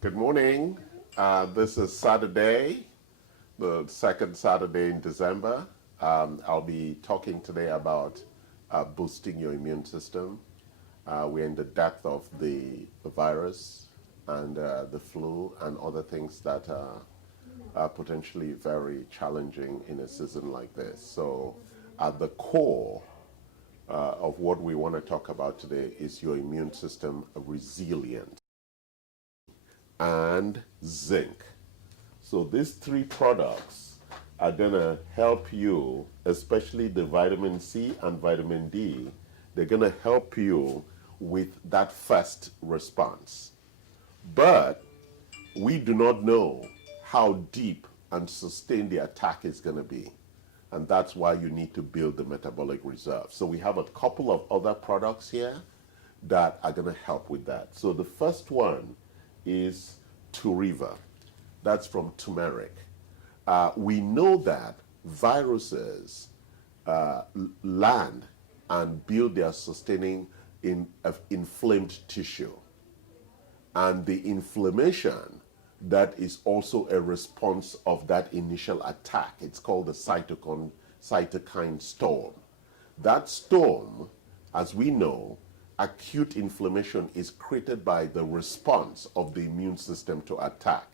Good morning. This is Saturday, the second Saturday in December. I'll be talking today about boosting your immune system. We're in the depth of the virus and the flu and other things that are potentially very challenging in a season like this. So at the core of what we want to talk about today is your immune system resilience and zinc. So these three products are going to help you, especially the vitamin C and vitamin D. They're going to help you with that first response. But we do not know how deep and sustained the attack is going to be. And that's why you need to build the metabolic reserve. So we have a couple of other products here that are going to help with that. So the first one is Turiva. That's from turmeric. We know that viruses land and build their sustaining in inflamed tissue. And the inflammation that is also a response of that initial attack. It's called the cytokine storm. That storm, as we know, acute inflammation is created by the response of the immune system to attack.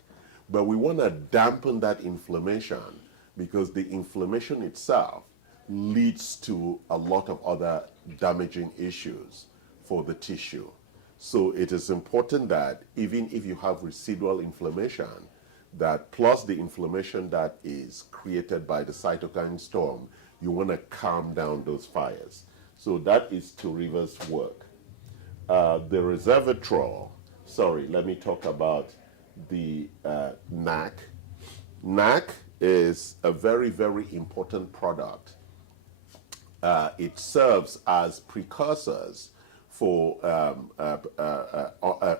But we want to dampen that inflammation because the inflammation itself leads to a lot of other damaging issues for the tissue. So it is important that even if you have residual inflammation, that plus the inflammation that is created by the cytokine storm, you want to calm down those fires. So that is Turiva's work. The resveratrol, let me talk about the NAC. NAC is a very, very important product. It serves as precursors for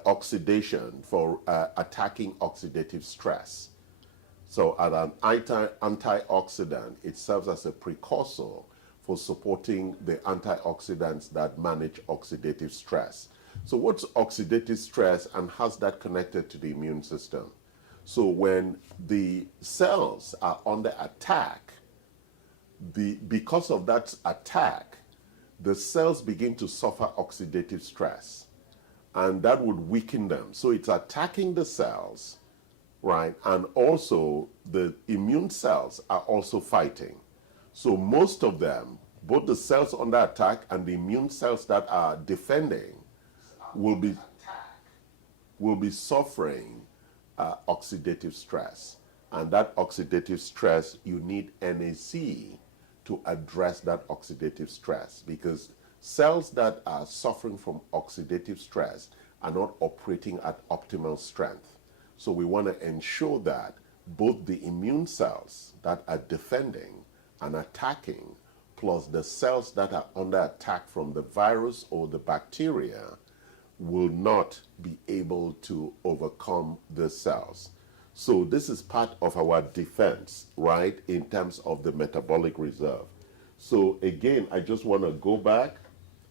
oxidation, for attacking oxidative stress. So as an antioxidant, it serves as a precursor for supporting the antioxidants that manage oxidative stress. So what's oxidative stress and how's that connected to the immune system? So when the cells are under attack, because of that attack, the cells begin to suffer oxidative stress, and that would weaken them. So it's attacking the cells, right? And also the immune cells are also fighting. So most of them, both the cells under attack and the immune cells that are defending, will be suffering oxidative stress. And that oxidative stress, you need NAC to address that oxidative stress, because cells that are suffering from oxidative stress are not operating at optimal strength. So we want to ensure that both the immune cells that are defending and attacking, plus the cells that are under attack from the virus or the bacteria, will not be able to overcome the cells. So this is part of our defense, right, in terms of the metabolic reserve. So again, I just want to go back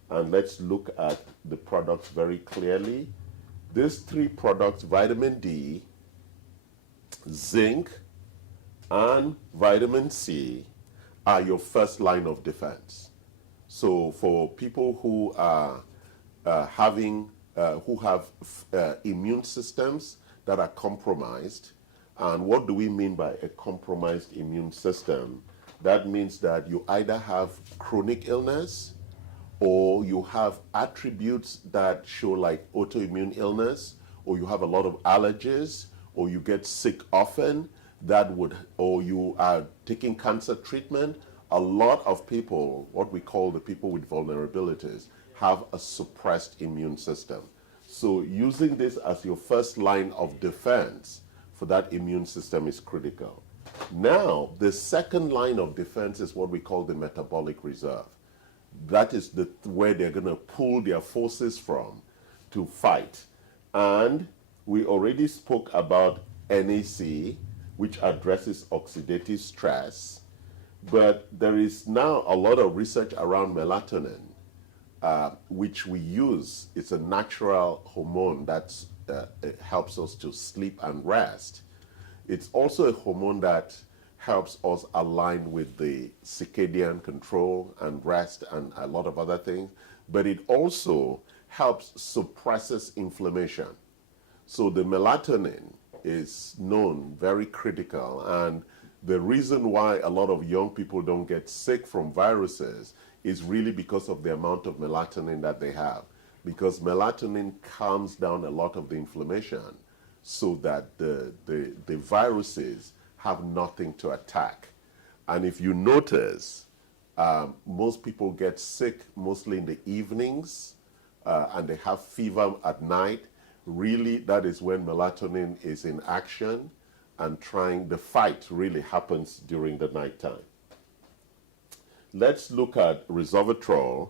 and let's look at the products very clearly. These three products, vitamin D, zinc, and vitamin C, are your first line of defense. So for people who are who have immune systems that are compromised, and what do we mean by a compromised immune system? That means that you either have chronic illness or you have attributes that show like autoimmune illness, or you have a lot of allergies, or you get sick often, or you are taking cancer treatment. A lot of people, what we call the people with vulnerabilities, have a suppressed immune system. So using this as your first line of defense for that immune system is critical. Now, the second line of defense is what we call the metabolic reserve. That is where they're going to pull their forces from to fight. And we already spoke about NAC, which addresses oxidative stress. But there is now a lot of research around melatonin, which we use. It's a natural hormone that's it helps us to sleep and rest. It's also a hormone that helps us align with the circadian control and rest and a lot of other things, but it also helps suppresses inflammation. So the melatonin is known very critical, and the reason why a lot of young people don't get sick from viruses is really because of the amount of melatonin that they have, because melatonin calms down a lot of the inflammation so that the viruses have nothing to attack. And if you notice, most people get sick mostly in the evenings, and they have fever at night. Really, that is when melatonin is in action, and the fight really happens during the nighttime. Let's look at resveratrol.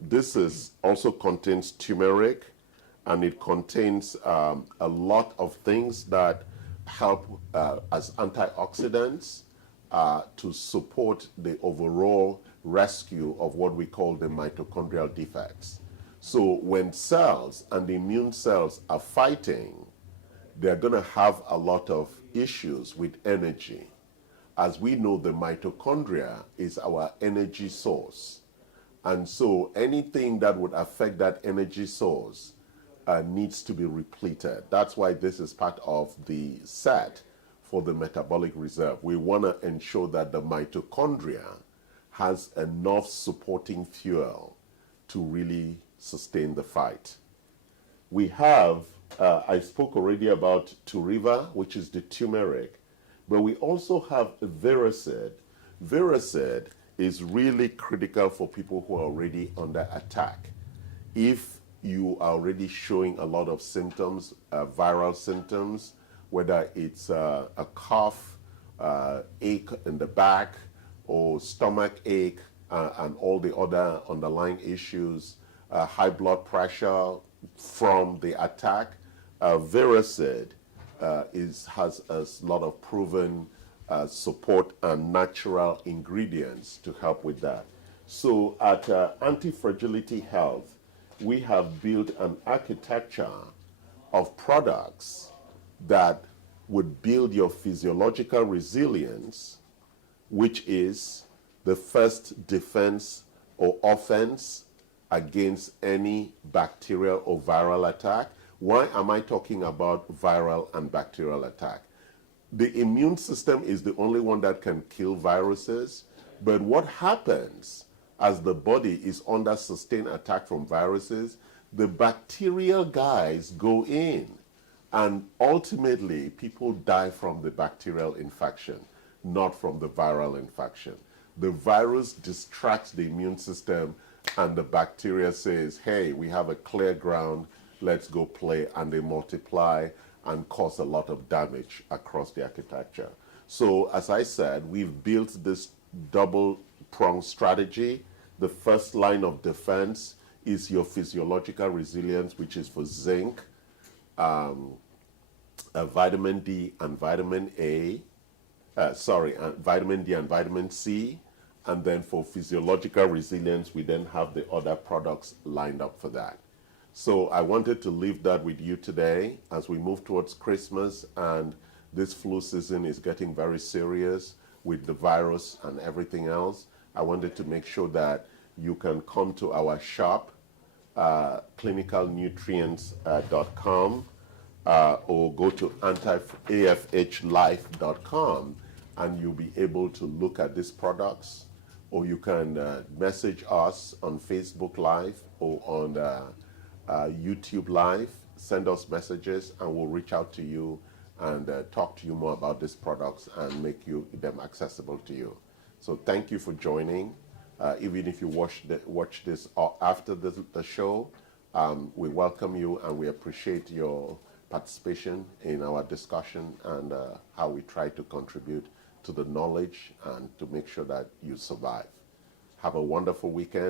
This also contains turmeric, and it contains a lot of things that help as antioxidants to support the overall rescue of what we call the mitochondrial defects. So when cells and the immune cells are fighting, they're going to have a lot of issues with energy. As we know, the mitochondria is our energy source. And so anything that would affect that energy source needs to be repleted. That's why this is part of the set for the metabolic reserve. We want to ensure that the mitochondria has enough supporting fuel to really sustain the fight. We have, I spoke already about Turiva, which is the turmeric, but we also have Veracid. Veracid is really critical for people who are already under attack. If you are already showing a lot of symptoms, viral symptoms, whether it's a cough, ache in the back, or stomach ache, and all the other underlying issues, high blood pressure from the attack, Veracid has a lot of proven support and natural ingredients to help with that. So at Anti-Fragility Health, we have built an architecture of products that would build your physiological resilience, which is the first defense or offense against any bacterial or viral attack. Why am I talking about viral and bacterial attack? The immune system is the only one that can kill viruses, but what happens as the body is under sustained attack from viruses, the bacterial guys go in, and ultimately people die from the bacterial infection, not from the viral infection. The virus distracts the immune system, and the bacteria says, hey, we have a clear ground, let's go play, and they multiply and cause a lot of damage across the architecture. So as I said, we've built this double-pronged strategy. The first line of defense is your physiological resilience, which is for zinc, vitamin D and vitamin vitamin D and vitamin C. And then for physiological resilience, we then have the other products lined up for that. So I wanted to leave that with you today as we move towards Christmas, and this flu season is getting very serious with the virus and everything else. I wanted to make sure that you can come to our shop, clinicalnutrients.com, or go to afhlife.com, and you'll be able to look at these products, or you can message us on Facebook Live or on YouTube Live. Send us messages and we'll reach out to you and talk to you more about these products and make them accessible to you. So thank you for joining. Even if you watch this after the show, we welcome you and we appreciate your participation in our discussion and how we try to contribute to the knowledge and to make sure that you survive. Have a wonderful weekend.